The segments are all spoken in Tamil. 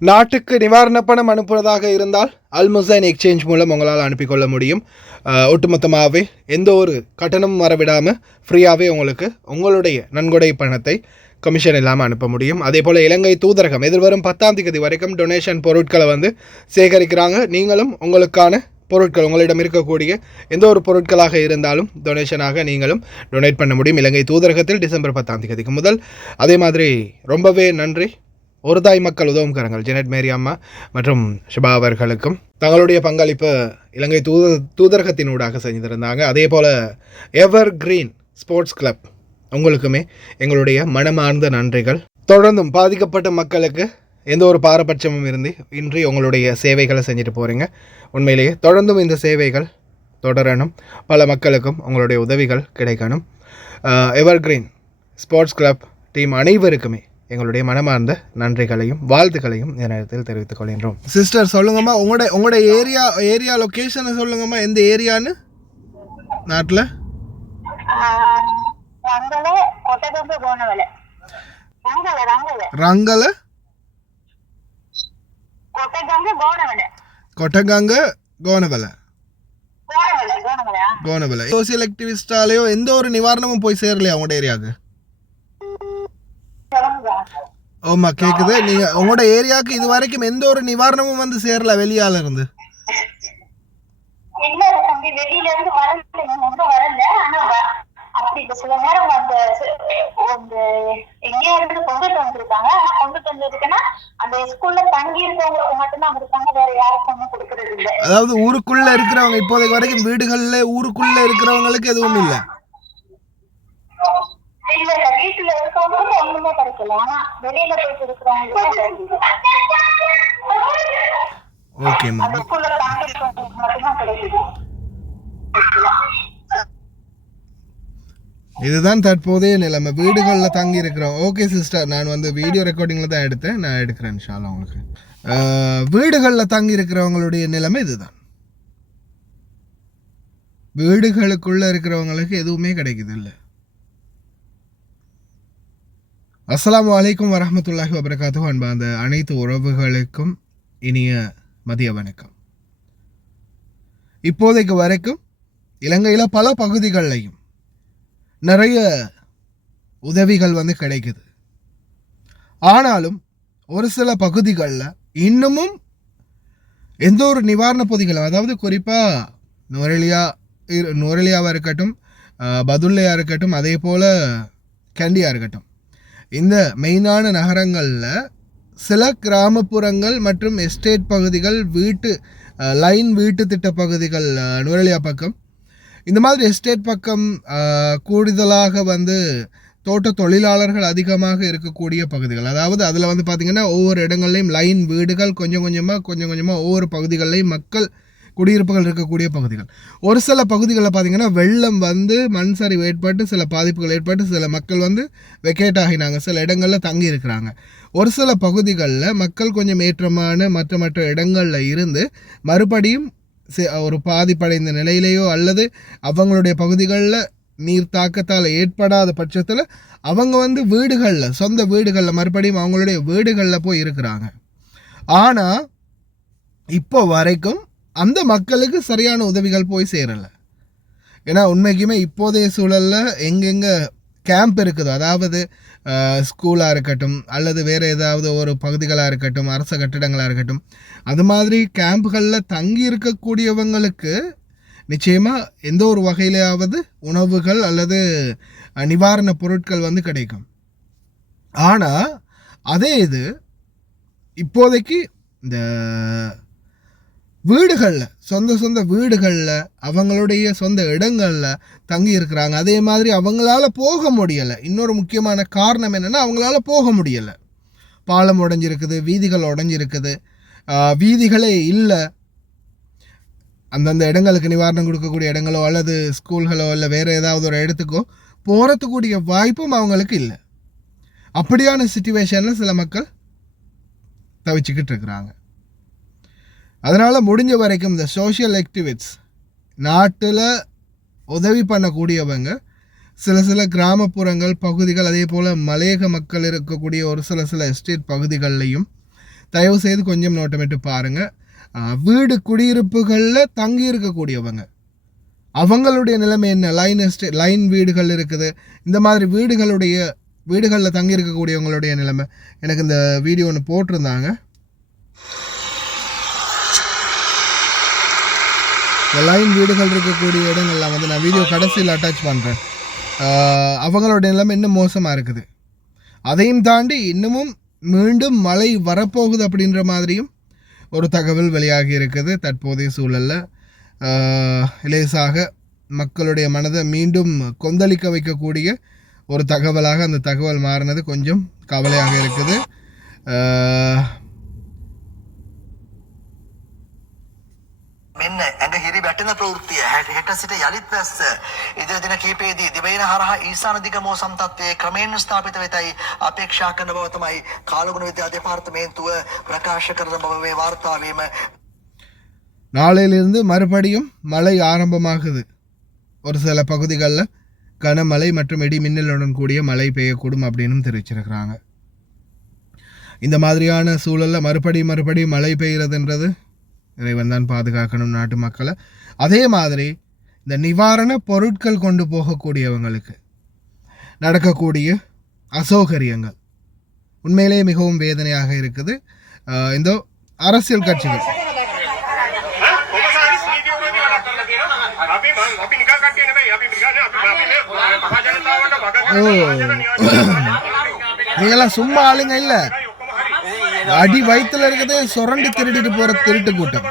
நாட்டுக்கு நிவாரண பணம் அனுப்புவதாக இருந்தால் அல்முசைன் எக்ஸ்சேஞ்ச் மூலம் உங்களால் அனுப்பிக்கொள்ள முடியும். ஒட்டுமொத்தமாகவே எந்த ஒரு கட்டணமும் வரவிடாமல் ஃப்ரீயாகவே உங்களுக்கு உங்களுடைய நன்கொடை பணத்தை கமிஷன் இல்லாமல் அனுப்ப முடியும். அதே போல் இலங்கை தூதரகம் எதிர்வரும் 10ஆம் தேதி வரைக்கும் டொனேஷன் பொருட்களை சேகரிக்கிறாங்க. நீங்களும் உங்களுக்கான பொருட்கள் உங்களிடம் இருக்கக்கூடிய எந்த ஒரு பொருட்களாக இருந்தாலும் டொனேஷனாக நீங்களும் டொனேட் பண்ண முடியும் இலங்கை தூதரகத்தில் டிசம்பர் 10ஆம் தேதிக்கு முதல். அதே மாதிரி ரொம்பவே நன்றி ஒரு தாய் மக்கள் உதவும் கரங்கள் ஜெனட் மேரி அம்மா மற்றும் ஷிபா அவர்களுக்கும் தங்களுடைய பங்களிப்பு இலங்கை தூதரகத்தினூடாக செஞ்சிருந்தாங்க. அதே போல் எவர் கிரீன் ஸ்போர்ட்ஸ் கிளப் உங்களுக்குமே எங்களுடைய மனமார்ந்த நன்றிகள். தொடர்ந்தும் பாதிக்கப்பட்ட மக்களுக்கு எந்த ஒரு பாரபட்சமும் இன்றி உங்களுடைய சேவைகளை செஞ்சுட்டு போகிறீங்க. உண்மையிலேயே தொடர்ந்தும் இந்த சேவைகள் தொடரணும். பல மக்களுக்கும் உங்களுடைய உதவிகள் கிடைக்கணும். எவர் கிரீன் ஸ்போர்ட்ஸ் கிளப் டீம் அனைவருக்குமே எங்களுடைய மனமார்ந்த நன்றிகளையும் வாழ்த்துக்களையும் இந்த நேரத்தில் தெரிவித்துக் கொள்கின்றோம். சிஸ்டர் சொல்லுங்கம்மா, உங்களோட ஏரியா லொக்கேஷனை சொல்லுங்கம்மா. எந்த ஏரியான்னு நாட்டில்? ரங்கல கொட்டகங்க கோனவலை. சோசியல் ஆக்டிவிஸ்டாலேயோ எந்த ஒரு நிவாரணமும் போய் சேரலையா உங்களோட ஏரியாவுக்கு? ஆமா கேக்குது. நீங்க உங்களோட ஏரியாவுக்கு இது வரைக்கும் எந்த ஒரு நிவாரணமும் சேரல வெளியால இருந்து? சில நேரம் எங்கேயா இருந்து கொண்டுட்டு வந்திருக்காங்க. கொண்டுட்டு வந்திருக்குன்னா அந்த ஸ்கூல்ல தங்கி இருக்கவங்களுக்கு மட்டும்தான் இருக்காங்க, வேற யாருக்கும் கொடுக்கறது இல்லை. அதாவது ஊருக்குள்ள இருக்கிறவங்க இப்போதைக்கு வரைக்கும் வீடுகள்ல ஊருக்குள்ள இருக்கிறவங்களுக்கு எதுவும் இல்லை. இல்ல இல்ல, வீட்டுல இருக்கவங்களுக்கு ஒண்ணுமே கிடைக்கல. ஆனா வெளியில போயிட்டு இருக்கிறவங்களுக்கு அந்த ஸ்கூல்ல தங்கி இருக்கவங்களுக்கு மட்டும்தான் கிடைக்குது. இதுதான் தற்போதைய நிலைமை. வீடுகளில் தங்கி இருக்கிறோம். ஓகே சிஸ்டர், நான் வீடியோ ரெக்கார்டிங்கில் தான் எடுத்தேன், நான் எடுக்கிறேன் இன்ஷால்லா உங்களுக்கு. வீடுகளில் தங்கி இருக்கிறவங்களுடைய நிலைமை இதுதான். வீடுகளுக்குள்ளே இருக்கிறவங்களுக்கு எதுவுமே கிடைக்குது இல்லை. அஸ்ஸலாமு அலைக்கும் வரஹ்மத்துல்லாஹி வபரகாத்துஹு. அன்பா அந்த அனைத்து உறவுகளுக்கும் இனிய மதிய வணக்கம். இப்போதைக்கு வரைக்கும் இலங்கையில் பல பகுதிகள்லையும் நிறைய உதவிகள் கிடைக்குது. ஆனாலும் ஒரு சில பகுதிகளில் இன்னமும் எந்த ஒரு நிவாரண பொதிகளும், அதாவது குறிப்பாக நுவரெலியாவாக இருக்கட்டும், பதுல்லையாக இருக்கட்டும், அதே போல் கேண்டியாக இருக்கட்டும், இந்த மெயினான நகரங்களில் சில கிராமப்புறங்கள் மற்றும் எஸ்டேட் பகுதிகள், வீட்டு திட்ட பகுதிகள், நுவரெலியா பக்கம் இந்த மாதிரி எஸ்டேட் பக்கம் கூடுதலாக தோட்ட தொழிலாளர்கள் அதிகமாக இருக்கக்கூடிய பகுதிகள். அதாவது அதில் பார்த்திங்கன்னா ஒவ்வொரு இடங்கள்லையும் லைன் வீடுகள் கொஞ்சம் கொஞ்சமாக ஒவ்வொரு பகுதிகள்லையும் மக்கள் குடியிருப்புகள் இருக்கக்கூடிய பகுதிகள். ஒரு சில பகுதிகளில் பார்த்திங்கன்னா வெள்ளம் மண் சரிவு ஏற்பட்டு சில பாதிப்புகள் ஏற்பட்டு சில மக்கள் வெக்கேட் ஆகினாங்க, சில இடங்களில் தங்கி இருக்கிறாங்க. ஒரு சில பகுதிகளில் மக்கள் கொஞ்சம் ஏற்றமான மற்ற இடங்களில் இருந்து மறுபடியும் ஒரு பாதிப்படைந்த நிலையிலேயோ அல்லது அவங்களுடைய பகுதிகளில் நீர் தாக்கத்தால் ஏற்படாத பட்சத்தில் அவங்க வீடுகளில், சொந்த வீடுகளில் மறுபடியும் அவங்களுடைய வீடுகளில் போய் இருக்கிறாங்க. ஆனால் இப்போ வரைக்கும் அந்த மக்களுக்கு சரியான உதவிகள் போய் சேரலை. ஏன்னா உண்மைக்குமே இப்போதைய சூழலில் எங்கெங்கே கேம்ப் இருக்குதோ, அதாவது ஸ்கூலாக இருக்கட்டும் அல்லது வேறு ஏதாவது ஒரு பகுதிகளாக இருக்கட்டும், அரச கட்டிடங்களாக இருக்கட்டும், அது மாதிரி கேம்புகளில் தங்கி இருக்கக்கூடியவங்களுக்கு நிச்சயமாக எந்த ஒரு வகையிலாவது உணவுகள் அல்லது நிவாரண பொருட்கள் கிடைக்கும். ஆனால் அதே இது இப்போதைக்கு இந்த வீடுகளில், சொந்த வீடுகளில், அவங்களுடைய சொந்த இடங்களில் தங்கி இருக்கிறாங்க. அதே மாதிரி அவங்களால போக முடியலை. இன்னொரு முக்கியமான காரணம் என்னென்னா, அவங்களால போக முடியலை. பாலம் உடைஞ்சிருக்குது, வீதிகள் உடைஞ்சிருக்குது, வீதிகளே இல்லை. அந்தந்த இடங்களுக்கு நிவாரணம் கொடுக்கக்கூடிய இடங்களோ அல்லது ஸ்கூல்களோ இல்லை வேறு ஏதாவது ஒரு இடத்துக்கோ போகிறதுக்கூடிய வாய்ப்பும் அவங்களுக்கு இல்லை. அப்படியான சிச்சுவேஷனில் சில மக்கள் தவிச்சுக்கிட்டு இருக்கிறாங்க. அதனால் முடிஞ்ச வரைக்கும் இந்த சோஷியல் ஆக்டிவிஸ்ட்ஸ், நாட்டில் உதவி பண்ணக்கூடியவங்க சில கிராமப்புறங்கள் பகுதிகள், அதே போல் மலையக மக்கள் இருக்கக்கூடிய ஒரு சில எஸ்டேட் பகுதிகள்லையும் தயவு செய்து கொஞ்சம் நோட்டமிட்டு பாருங்கள். வீடு குடியிருப்புகளில் தங்கி இருக்கக்கூடியவங்க அவங்களுடைய நிலைமை என்ன, லைன் வீடுகள் இருக்குது, இந்த மாதிரி வீடுகளில் தங்கி இருக்கக்கூடியவங்களுடைய நிலைமை. எனக்கு இந்த வீடியோ ஒன்று போட்டிருந்தாங்க. இந்த லைன் வீடுகள் இருக்கக்கூடிய இடங்கள்லாம் வந்து நான் வீடியோ கடைசியில் அட்டாச் பண்ணுறேன். அவங்களுடைய நிலைமை இன்னும் மோசமாக இருக்குது. அதையும் தாண்டி இன்னமும் மீண்டும் மழை வரப்போகுது அப்படின்ற மாதிரியும் ஒரு தகவல் வெளியாகி இருக்குது. தற்போதைய சூழலில் லேசாக மக்களுடைய மனதை மீண்டும் கொந்தளிக்க வைக்கக்கூடிய ஒரு தகவலாக அந்த தகவல் மாறினது கொஞ்சம் கவலையாக இருக்குது. මෙන්න ඇඟ හිරි වැටෙන ප්‍රවෘත්තිය හෙට සිට යළිත් වැස්ස ඉදිරි දින කිහිපයේදී දිවයින හරහා ඊශාන දිග මෝසම් තත්ත්වයේ ක්‍රමයෙන් ස්ථාපිත වෙතයි අපේක්ෂා කරන බව තමයි කාලගුණ විද්‍යා දෙපාර්තමේන්තුව ප්‍රකාශ කරන බව මේ වාර්තාවේම. நாளையிலிருந்து மறுபடியும் மழை ஆரம்பமாகுது. ஒரு சில பகுதிகளில் கனமழை மற்றும் இடி மின்னலுடன் கூடிய மழை பெய்யக்கூடும் அப்படின்னு தெரிவிச்சிருக்கிறாங்க. இந்த மாதிரியான சூழலில் மறுபடியும் மழை பெய்கிறதுன்றது இறைவன் தான் பாதுகாக்கணும் நாட்டு மக்களை. அதே மாதிரி இந்த நிவாரண பொருட்கள் கொண்டு போகக்கூடியவங்களுக்கு நடக்கக்கூடிய அசௌகரியங்கள் உண்மையிலேயே மிகவும் வேதனையாக இருக்குது. இந்த அரசியல் கட்சிகள் நீங்களாம் சும்மா ஆளுங்க இல்லை, அடி வயிற்றுல இருக்கதே சுரண்டி திருடிட்டு போற திருட்டு கூட்டம்.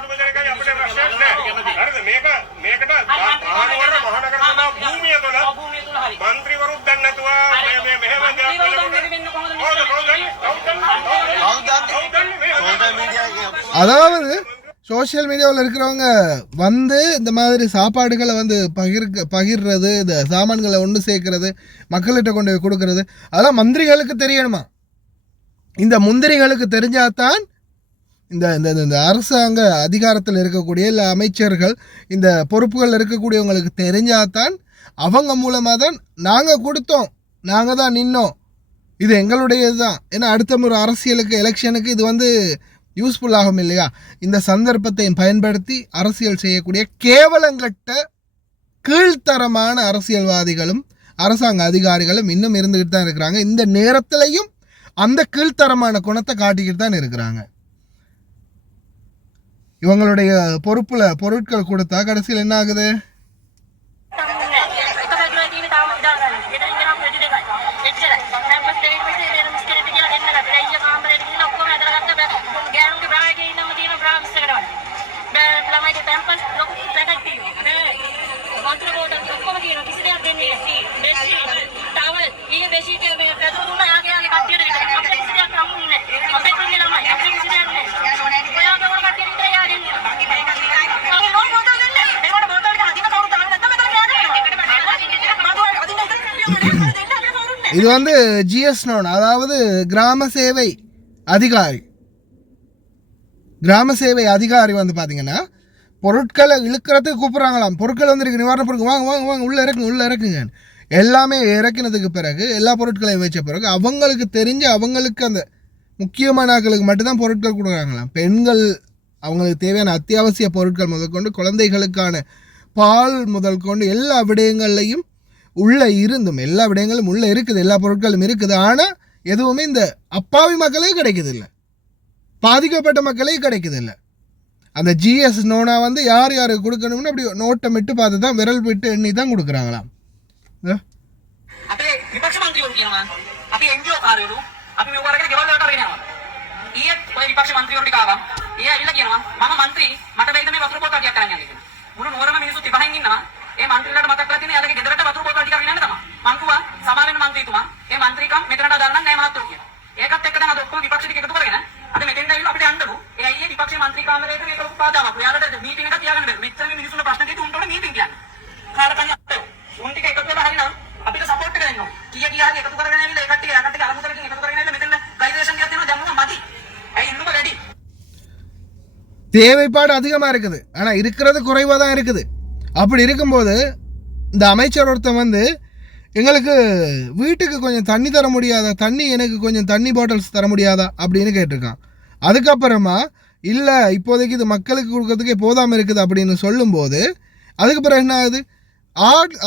அதாவது சோசியல் மீடியாவில் இருக்கிறவங்க வந்து இந்த மாதிரி சாப்பாடுகளை வந்து பகிர்றது, இந்த சாமான்களை ஒன்று சேர்க்கறது, மக்கள்கிட்ட கொண்டு போய் கொடுக்கறது, அதெல்லாம் மந்திரிகளுக்கு தெரியணுமா? இந்த முந்திரிகளுக்கு தெரிஞ்சாதான் இந்த இந்த அரசாங்க அதிகாரத்தில் இருக்கக்கூடிய இல்லை அமைச்சர்கள் இந்த பொறுப்புகள் இருக்கக்கூடியவங்களுக்கு தெரிஞ்சாதான் அவங்க மூலமாக தான் நாங்கள் கொடுத்தோம், நாங்கள் தான் நின்னோம், இது எங்களுடையது தான். ஏன்னா அடுத்த முறை அரசியலுக்கு எலெக்ஷனுக்கு இது வந்து யூஸ்ஃபுல் ஆகும் இல்லையா? இந்த சந்தர்ப்பத்தை பயன்படுத்தி அரசியல் செய்யக்கூடிய கேவலங்கட்ட கீழ்த்தரமான அரசியல்வாதிகளும் அரசாங்க அதிகாரிகளும் இன்னும் இருந்துக்கிட்டு தான் இருக்கிறாங்க. இந்த நேரத்திலையும் அந்த கீழ்த்தரமான குணத்தை காட்டிக்கிட்டு தான் இருக்கிறாங்க. இவங்களுடைய பொறுப்புல பொருட்கள் கொடுத்தா கடைசியில் என்ன ஆகுது? இது வந்து ஜிஎஸ் நோன், அதாவது கிராம சேவை அதிகாரி வந்து பார்த்தீங்கன்னா பொருட்களை இழுக்கிறதுக்கு கூப்பிட்றாங்களாம். பொருட்கள் வந்துருக்கு, நிவாரண பொருட்கள் வாங்க உள்ளே இறக்குங்க. எல்லாமே இறக்கினதுக்கு பிறகு எல்லா பொருட்களையும் வச்ச பிறகு அவங்களுக்கு தெரிஞ்சு அவங்களுக்கு அந்த முக்கியமான ஆட்களுக்கு மட்டும்தான் பொருட்கள் கொடுக்குறாங்களாம். பெண்கள் அவங்களுக்கு தேவையான அத்தியாவசிய பொருட்கள் முதற்கொண்டு குழந்தைகளுக்கான பால் முதல் கொண்டு எல்லா விடயங்கள்லையும் உள்ளே இருந்தும் எல்லா விடயங்களும் உள்ளே இருக்குது, எல்லா பொருட்களும் இருக்குது. ஆனால் எதுவுமே இந்த அப்பாவி மக்களே கிடைக்குது இல்லை, பாதிக்கப்பட்ட மக்களே கிடைக்குது இல்லை. அந்த ஜிஎஸ் நோனா வந்து யார் யாருக்கு கொடுக்கணும்னு அப்படி நோட்டம் விட்டு பார்த்து தான் விரல் விட்டு எண்ணி தான் கொடுக்குறாங்களாம். ඒ මන්ත්‍රීලාට මතක් කරලා තියෙන යාලගේ ගෙදරට වතුර බෝතල් ටිකක් ගෙනන්න තමයි. මං කිව්වා සමාවෙන්න මන්ත්‍රීතුමා ඒ මන්ත්‍රීකම් මෙතනට දාන්න නැහැ මහත්තයෝ කියලා. ඒකත් එක්ක දැන් අද ඔක්කොම විපක්ෂ ටික එකතු කරගෙන අද මෙතෙන්ට ඇවිල්ලා අපිට යන්නලු. ඒ අයියේ විපක්ෂ මන්ත්‍රී කාමරයට මේක ලොකු පාදාවක්. ඔයාලට මීටින් එකක් තියාගන්න බැහැ. මෙච්චර මේ මිනිස්සුන්ට ප්‍රශ්න දෙන්න උන්ට ඕනේ මීටින් කියන්නේ. කාලකන්‍ය අපේ උන් ටික එකතු වෙලා හරිනම් අපිට සපෝට් එක දෙන්න ඕනේ. කීය හරි එකතු කරගෙන ඇවිල්ලා ඒ කට්ටිය අලමුදලකින් එකතු කරගෙන ඇවිල්ලා මෙතන ගයිඩේෂන් එකක් දෙනවා දැම්මම මදි. ඇයි ඉන්නම ரெடி. தேவைப்பாடு அதிகமாக இருக்குது, ஆனால் இருக்கிறது குறைவாக தான் இருக்குது. அப்படி இருக்கும்போது இந்த அமைச்சர் ஒருத்தன் வந்து எங்களுக்கு வீட்டுக்கு கொஞ்சம் தண்ணி தர முடியாதா, எனக்கு கொஞ்சம் தண்ணி பாட்டில்ஸ் தர முடியாதா அப்படின்னு கேட்டிருக்கான். அதுக்கப்புறமா இல்லை இப்போதைக்கு இது மக்களுக்கு கொடுக்கறதுக்கே போதாமல் இருக்குது அப்படின்னு சொல்லும்போது அதுக்கு பிறகு என்ன ஆகுது,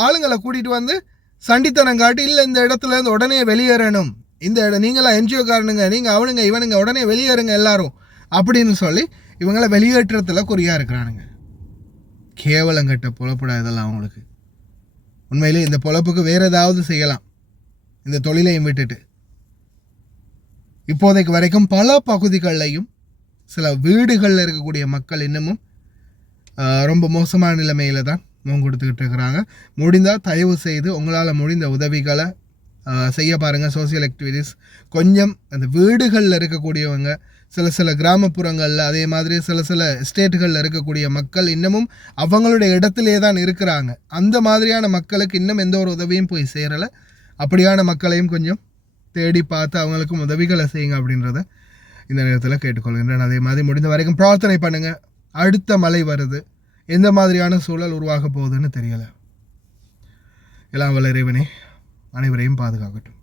ஆளுங்களை கூட்டிகிட்டு வந்து சண்டித்தனம் காட்டி இல்லை இந்த இடத்துல இருந்து உடனே வெளியேறணும், இந்த இடம் நீங்களாம் என்ஜிஓ காரனுங்க, நீங்கள் அவனுங்க இவனுங்க உடனே வெளியேறுங்க எல்லாரும் அப்படின்னு சொல்லி இவங்களை வெளியேற்றத்தில் குறியாக இருக்கிறானுங்க. கேவலங்கட்ட பொழப்புடா இதெல்லாம் அவங்களுக்கு. உண்மையிலே இந்த பொழப்புக்கு வேறு ஏதாவது செய்யலாம், இந்த தொழிலையும் விட்டுட்டு. இப்போதைக்கு வரைக்கும் பல பகுதிகளிலையும் சில வீடுகளில் இருக்கக்கூடிய மக்கள் இன்னமும் ரொம்ப மோசமான நிலைமையில் தான் முகம் கொடுத்துக்கிட்டு இருக்கிறாங்க. முடிந்தால் தயவு செய்து உங்களால் முடிந்த உதவிகளை செய்ய பாருங்கள். சோசியல் ஆக்டிவிட்டீஸ் கொஞ்சம் அந்த வீடுகளில் இருக்கக்கூடியவங்க, சில கிராமப்புறங்களில், அதே மாதிரி சில ஸ்டேட்டுகளில் இருக்கக்கூடிய மக்கள் இன்னமும் அவங்களுடைய இடத்திலே தான் இருக்கிறாங்க. அந்த மாதிரியான மக்களுக்கு இன்னும் எந்த ஒரு உதவியும் போய் சேரலை. அப்படியான மக்களையும் கொஞ்சம் தேடி பார்த்து அவங்களுக்கும் உதவிகளை செய்யுங்க அப்படின்றத இந்த நேரத்தில் கேட்டுக்கொள்கின்றேன். அதே மாதிரி முடிந்த வரைக்கும் பிரார்த்தனை பண்ணுங்கள். அடுத்த மழை வருது, எந்த மாதிரியான சூழல் உருவாக போகுதுன்னு தெரியலை. எல்லாம் வல்ல இறைவனே அனைவரையும் பாதுகாக்கட்டும்.